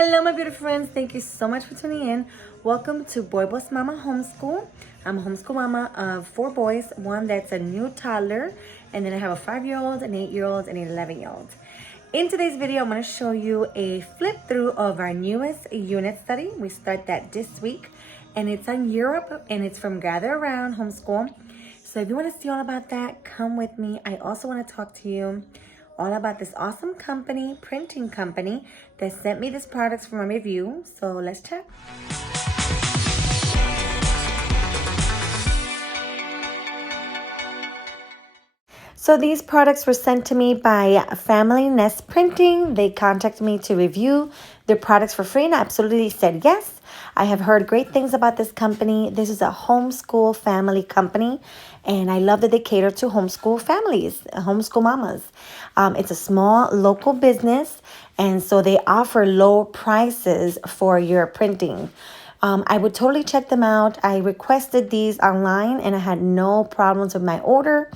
Hello, my beautiful friends. Thank you so much for tuning in. Welcome to Boyboss Mama Homeschool. I'm a homeschool mama of 4 boys, one that's a new toddler, and then I have a 5-year-old, an 8-year-old, and an 11-year-old. In today's video, I'm going to show you a flip through of our newest unit study. We start that this week, and it's on Europe, and it's from Gather Around Homeschool. So if you want to see all about that, come with me. I also want to talk to you all about this awesome company, printing company, that sent me this products for my review. So let's check. So these products were sent to me by Family Nest Printing. They contacted me to review their products for free, and I absolutely said yes. I have heard great things about this company. This is a homeschool family company, and I love that they cater to homeschool families, homeschool mamas. It's a small local business, and so they offer low prices for your printing. I would totally check them out. I requested these online, and I had no problems with my order.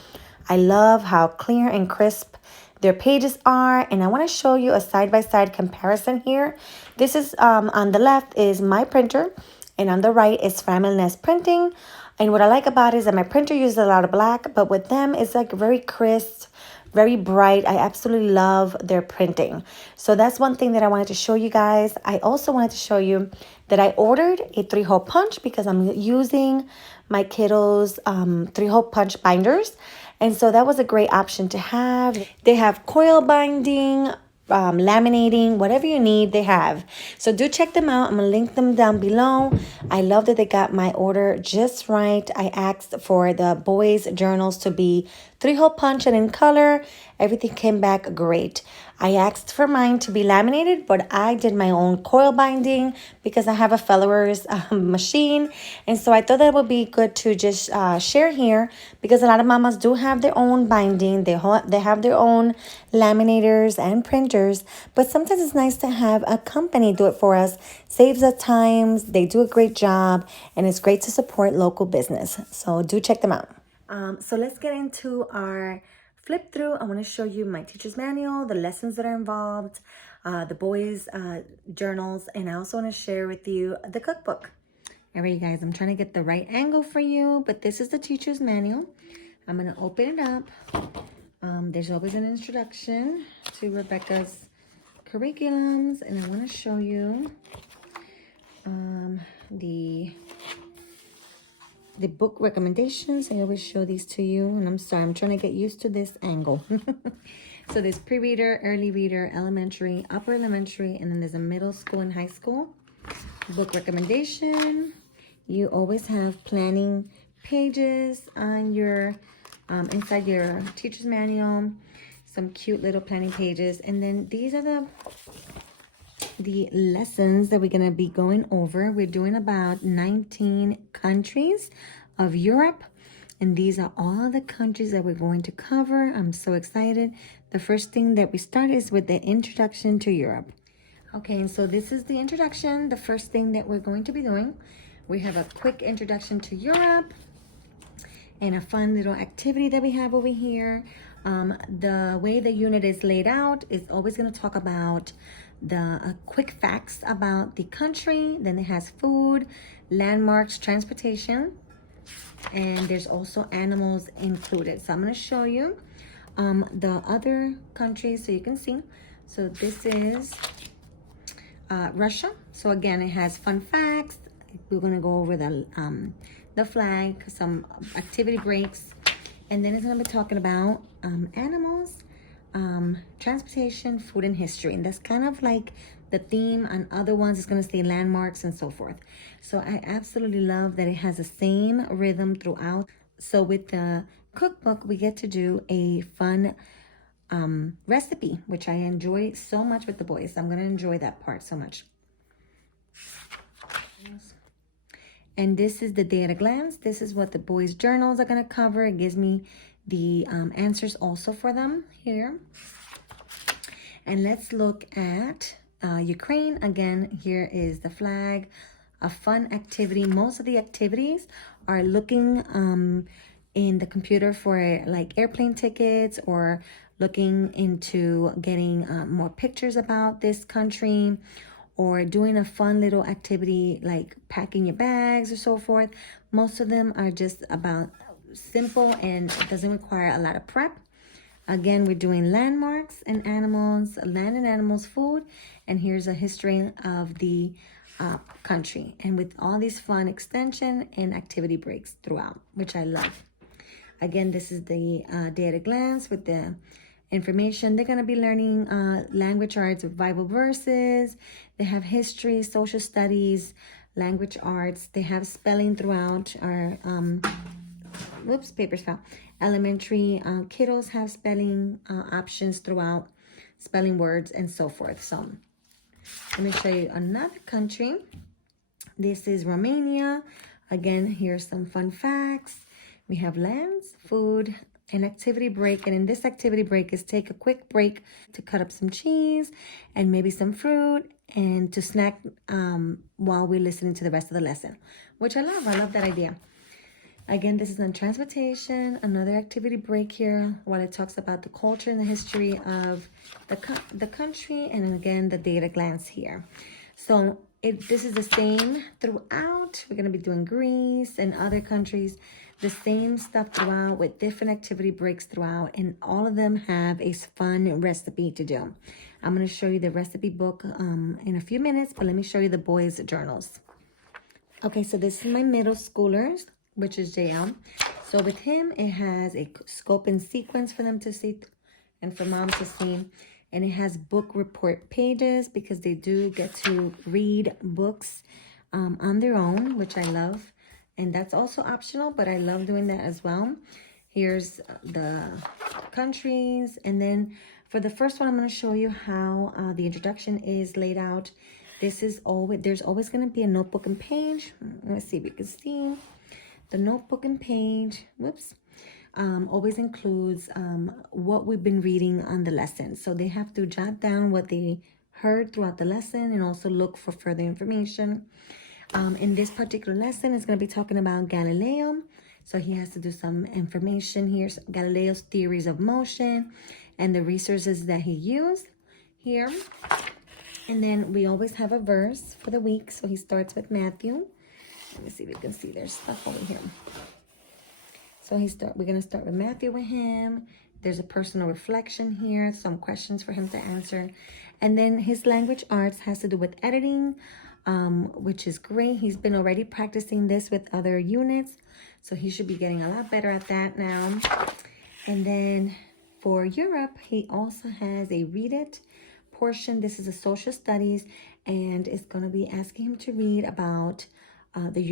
I love how clear and crisp their pages are, and I want to show you a side-by-side comparison here. This is on the left is my printer, and on the right is Family Nest Printing. And what I like about it is that my printer uses a lot of black, but with them it's like very crisp, very bright. I absolutely love their printing. So that's one thing that I wanted to show you guys. I also wanted to show you that I ordered a 3-hole punch because I'm using my kiddos' 3-hole punch binders. And so that was a great option to have. They have coil binding, laminating, whatever you need, they have. So do check them out. I'm going to link them down below. I love that they got my order just right. I asked for the boys' journals to be 3-hole punch and in color. Everything came back great. I asked for mine to be laminated, but I did my own coil binding because I have a Feller's machine. And so I thought that would be good to just share here, because a lot of mamas do have their own binding. They have their own laminators and printers, but sometimes it's nice to have a company do it for us. Saves us time. They do a great job, and it's great to support local business. So do check them out. So let's get into our flip through. I want to show you my teacher's manual, the lessons that are involved, the boys' journals, and I also want to share with you the cookbook. All right, guys, I'm trying to get the right angle for you, but this is the teacher's manual. I'm going to open it up. There's always an introduction to Rebecca's curriculums, and I want to show you the book recommendations. I always show these to you, and I'm sorry, I'm trying to get used to this angle. So there's pre-reader, early reader, elementary, upper elementary, and then there's a middle school and high school. Book recommendation. You always have planning pages on your inside your teacher's manual. Some cute little planning pages, and then these are the lessons that we're going to be going over. We're doing about 19 countries of Europe, and these are all the countries that we're going to cover. I'm so excited. The first thing that we start is with the introduction to Europe. Okay, so this is the introduction. The first thing that we're going to be doing, we have a quick introduction to Europe and a fun little activity that we have over here. The way the unit is laid out is always going to talk about the quick facts about the country. Then it has food, landmarks, transportation, and there's also animals included. So I'm going to show you the other countries so you can see. So this is Russia. So again, it has fun facts. We're going to go over the flag, some activity breaks, and then it's going to be talking about animals, transportation, food, and history. And that's kind of like the theme. On other ones, it's going to say landmarks and so forth. So I absolutely love that it has the same rhythm throughout. So with the cookbook, we get to do a fun recipe, which I enjoy so much with the boys. I'm going to enjoy that part so much. And this is the day at a glance. This is what the boys' journals are going to cover. It gives me the answers also for them here. And let's look at Ukraine. Again, here is the flag, a fun activity. Most of the activities are looking in the computer for like airplane tickets, or looking into getting more pictures about this country, or doing a fun little activity like packing your bags or so forth. Most of them are just about simple and it doesn't require a lot of prep. Again, we're doing landmarks and animals, land and animals, food, and here's a history of the country. And with all these fun extension and activity breaks throughout, which I love. Again, this is the day at a glance with the information. They're going to be learning language arts with Bible verses. They have history, social studies, language arts. They have spelling throughout our whoops, papers fell. Elementary kiddos have spelling options throughout, spelling words and so forth. So let me show you another country. This is Romania. Again, here's some fun facts. We have lands, food, an activity break. And in this activity break is take a quick break to cut up some cheese and maybe some fruit and to snack while we're listening to the rest of the lesson, which I love. I love that idea. Again, this is on transportation, another activity break here while it talks about the culture and the history of the country, and then again, the day at a glance here. So this is the same throughout. We're going to be doing Greece and other countries, the same stuff throughout with different activity breaks throughout, and all of them have a fun recipe to do. I'm going to show you the recipe book in a few minutes, but let me show you the boys' journals. Okay, so this is my middle schoolers, which is JL. So with him, it has a scope and sequence for them to see and for mom to see. And it has book report pages because they do get to read books on their own, which I love. And that's also optional, but I love doing that as well. Here's the countries. And then for the first one, I'm going to show you how the introduction is laid out. This is always, there's always going to be a notebook and page. Let's see if you can see. The notebook and page, whoops, always includes what we've been reading on the lesson. So they have to jot down what they heard throughout the lesson and also look for further information. In this particular lesson, it's going to be talking about Galileo. So he has to do some information here. So Galileo's theories of motion and the resources that he used here. And then we always have a verse for the week. So he starts with Matthew. Let me see if you can see there's stuff over here. So we're going to start with Matthew with him. There's a personal reflection here, some questions for him to answer. And then his language arts has to do with editing, which is great. He's been already practicing this with other units, so he should be getting a lot better at that now. And then for Europe, he also has a read it portion. This is a social studies, and it's going to be asking him to read about the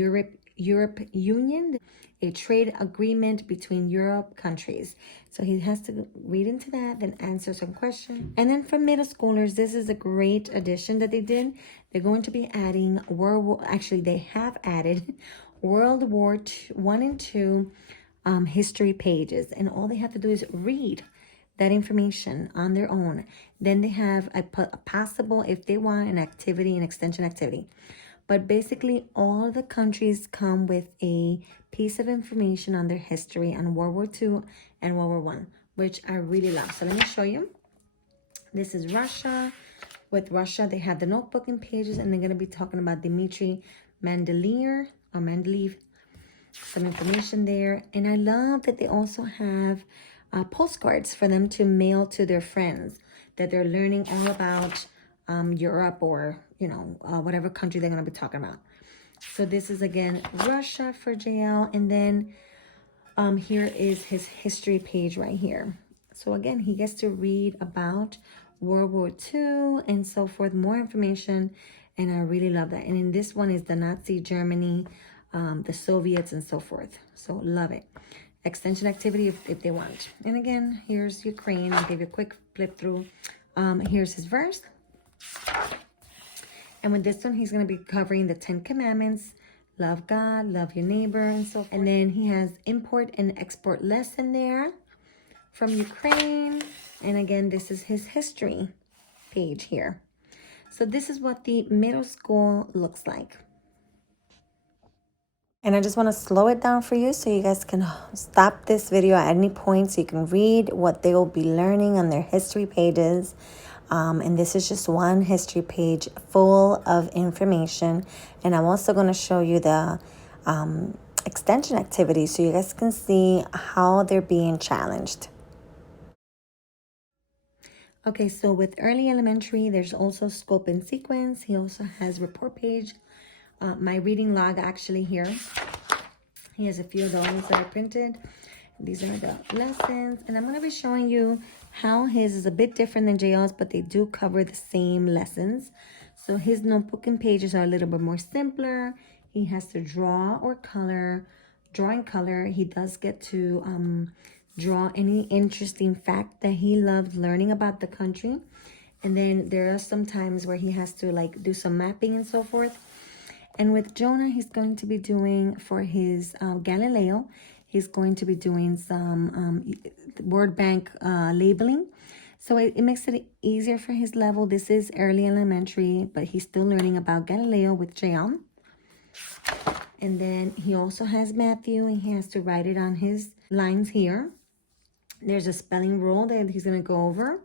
Europe Union, a trade agreement between Europe countries. So he has to read into that, then answer some questions. And then for middle schoolers, this is a great addition that they did. They're going to be adding they have added World War I and II history pages. And all they have to do is read that information on their own. Then they have a possible, if they want, an extension activity. But basically, all the countries come with a piece of information on their history on World War II and World War I, which I really love. So let me show you. This is Russia. With Russia, they have the notebook and pages, and they're going to be talking about Dmitry Mendeleev, some information there. And I love that they also have postcards for them to mail to their friends, that they're learning all about Europe or, whatever country they're going to be talking about. So this is, again, Russia for JL. And then here is his history page right here. So, again, he gets to read about World War II and so forth, more information. And I really love that. And in this one is the Nazi Germany, the Soviets and so forth. So, love it. Extension activity if they want. And, again, here's Ukraine. I'll give you a quick flip through. Here's his verse. And with this one, he's going to be covering the 10 Commandments, love God, love your neighbor, and so forth. And then he has import and export lesson there from Ukraine. And again, this is his history page here. So this is what the middle school looks like. And I just want to slow it down for you so you guys can stop this video at any point so you can read what they will be learning on their history pages. And this is just one history page full of information. And I'm also going to show you the extension activities so you guys can see how they're being challenged. Okay, so with early elementary, there's also scope and sequence. He also has report page, my reading log actually here. He has a few of those that I printed. These are the lessons, and I'm going to be showing you how his is a bit different than JL's, but they do cover the same lessons. So his notebook and pages are a little bit more simpler. He has to draw or color, draw and color. He does get to draw any interesting fact that he loved learning about the country. And then there are some times where he has to like do some mapping and so forth. And with Jonah, he's going to be doing for his Galileo, he's going to be doing some word bank labeling. So it makes it easier for his level. This is early elementary, but he's still learning about Galileo with Jayon. And then he also has Matthew, and he has to write it on his lines here. There's a spelling rule that he's going to go over.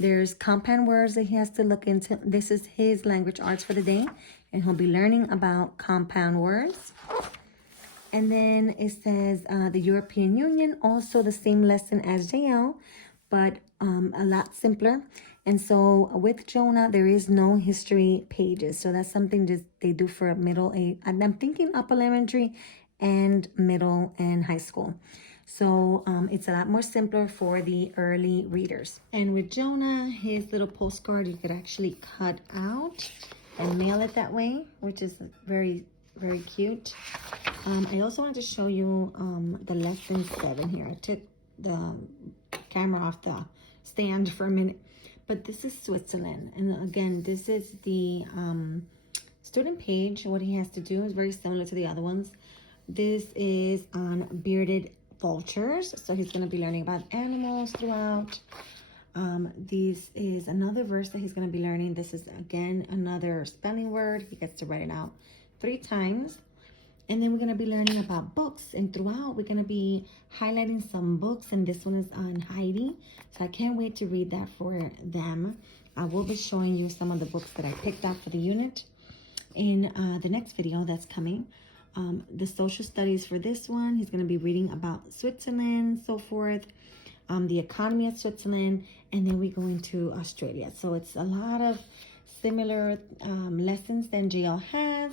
There's compound words that he has to look into. This is his language arts for the day, and he'll be learning about compound words. And then it says the European Union, also the same lesson as JL, but a lot simpler. And so with Jonah, there is no history pages. So that's something just they do for middle age. I'm thinking upper elementary and middle and high school. So it's a lot more simpler for the early readers. And with Jonah, his little postcard, you could actually cut out and mail it that way, which is very, very cute. I also wanted to show you the lesson 7 here. I took the camera off the stand for a minute, but this is Switzerland. And again, this is the student page. What he has to do is very similar to the other ones. This is on bearded vultures, so he's going to be learning about animals throughout. This is another verse that he's going to be learning. This is again another spelling word. He gets to write it out 3 times. And then we're going to be learning about books, and throughout we're going to be highlighting some books, and this one is on Heidi, so I can't wait to read that for them. I will be showing you some of the books that I picked out for the unit in the next video that's coming. The social studies for this one, he's going to be reading about Switzerland, so forth, the economy of Switzerland, and then we go into Australia. So it's a lot of similar lessons than JL has.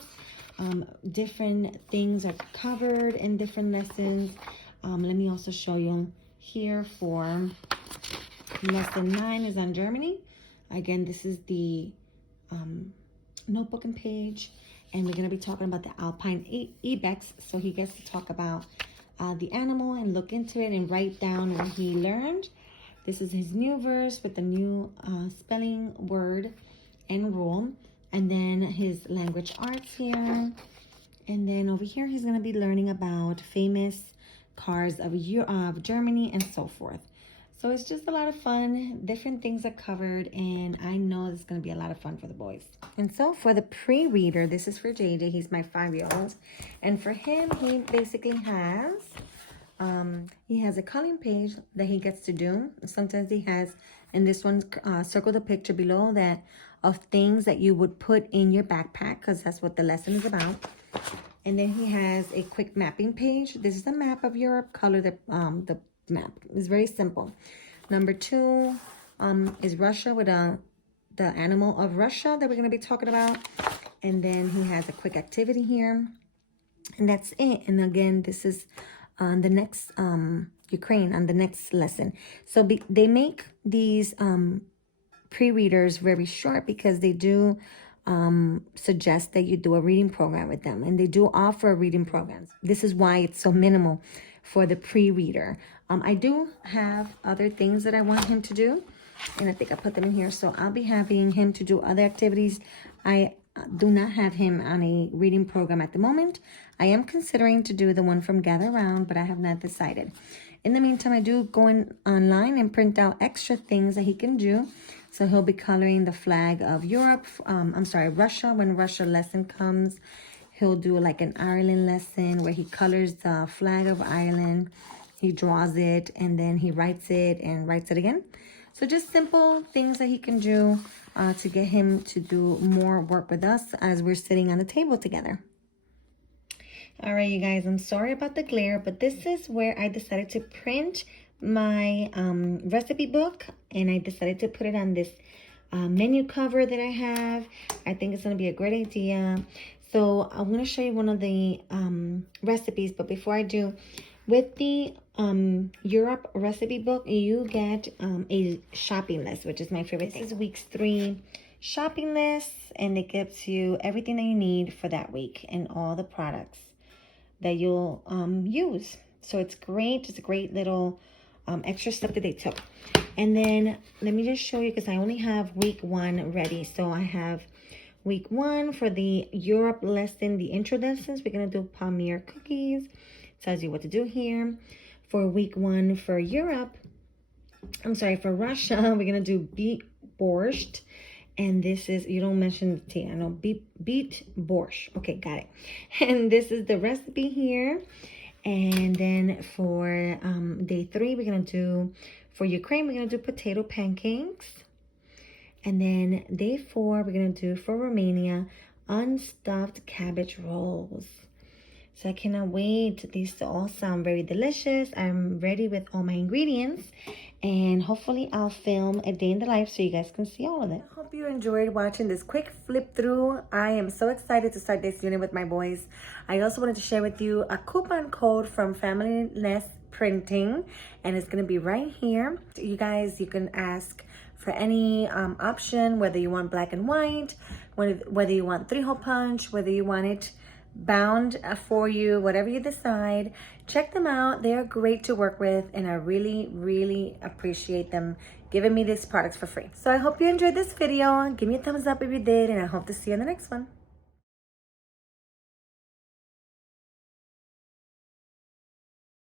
Different things are covered in different lessons. Let me also show you here for lesson 9 is on Germany. Again, this is the notebook and page. And we're going to be talking about the Alpine Ibex. So he gets to talk about the animal and look into it and write down what he learned. This is his new verse with the new spelling word and rule. And then his language arts here. And then over here, he's going to be learning about famous cars of Germany and so forth. So it's just a lot of fun. Different things are covered, and I know it's going to be a lot of fun for the boys. And so for the pre-reader, this is for JJ. He's my 5-year-old. And for him, he basically has a coloring page that he gets to do. Sometimes he has, and this one, circle the picture below that of things that you would put in your backpack, because that's what the lesson is about. And then he has a quick mapping page. This is a map of Europe. Color the map. It's very simple. Number 2 is Russia with the animal of Russia that we're going to be talking about. And then he has a quick activity here. And that's it. And again, this is on the next Ukraine, on the next lesson. So they make these pre-readers very short because they do suggest that you do a reading program with them, and they do offer reading programs. This is why it's so minimal for the pre-reader. I do have other things that I want him to do, and I think I put them in here. So I'll be having him to do other activities. I do not have him on a reading program at the moment. I am considering to do the one from Gather Round, but I have not decided. In the meantime, I do go online and print out extra things that he can do. So he'll be coloring the flag of Europe. Russia. When Russia lesson comes, he'll do like an Ireland lesson where he colors the flag of Ireland. He draws it, and then he writes it and writes it again. So just simple things that he can do to get him to do more work with us as we're sitting on the table together. All right, you guys, I'm sorry about the glare, but this is where I decided to print my recipe book, and I decided to put it on this menu cover that I have. I think it's going to be a great idea. So I'm going to show you one of the recipes, but before I do, with the Europe recipe book, you get a shopping list, which is my favorite thing. This is week 3 shopping list, and it gives you everything that you need for that week and all the products that you'll use. So it's great. It's a great little extra step that they took. And then let me just show you, because I only have week 1 ready. So I have week 1 for the Europe lesson, the intro lessons. We're going to do palmier cookies. Tells you what to do here. For week 1 for Europe, for Russia, we're going to do beet borscht. And this is, you don't mention the tea. I know, beet borscht. Okay, got it. And this is the recipe here. And then for day 3, we're going to do, for Ukraine, we're going to do potato pancakes. And then day 4, we're going to do for Romania, unstuffed cabbage rolls. So I cannot wait. These all sound very delicious. I'm ready with all my ingredients. And hopefully I'll film a day in the life so you guys can see all of it. I hope you enjoyed watching this quick flip through. I am so excited to start this unit with my boys. I also wanted to share with you a coupon code from Family Nest Printing. And it's going to be right here. You guys, you can ask for any option, whether you want black and white, whether you want 3-hole punch, whether you want it bound for you, whatever you decide. Check them out. They're great to work with, and I really appreciate them giving me these products for free. So I hope you enjoyed this video. Give me a thumbs up if you did, and I hope to see you in the next one.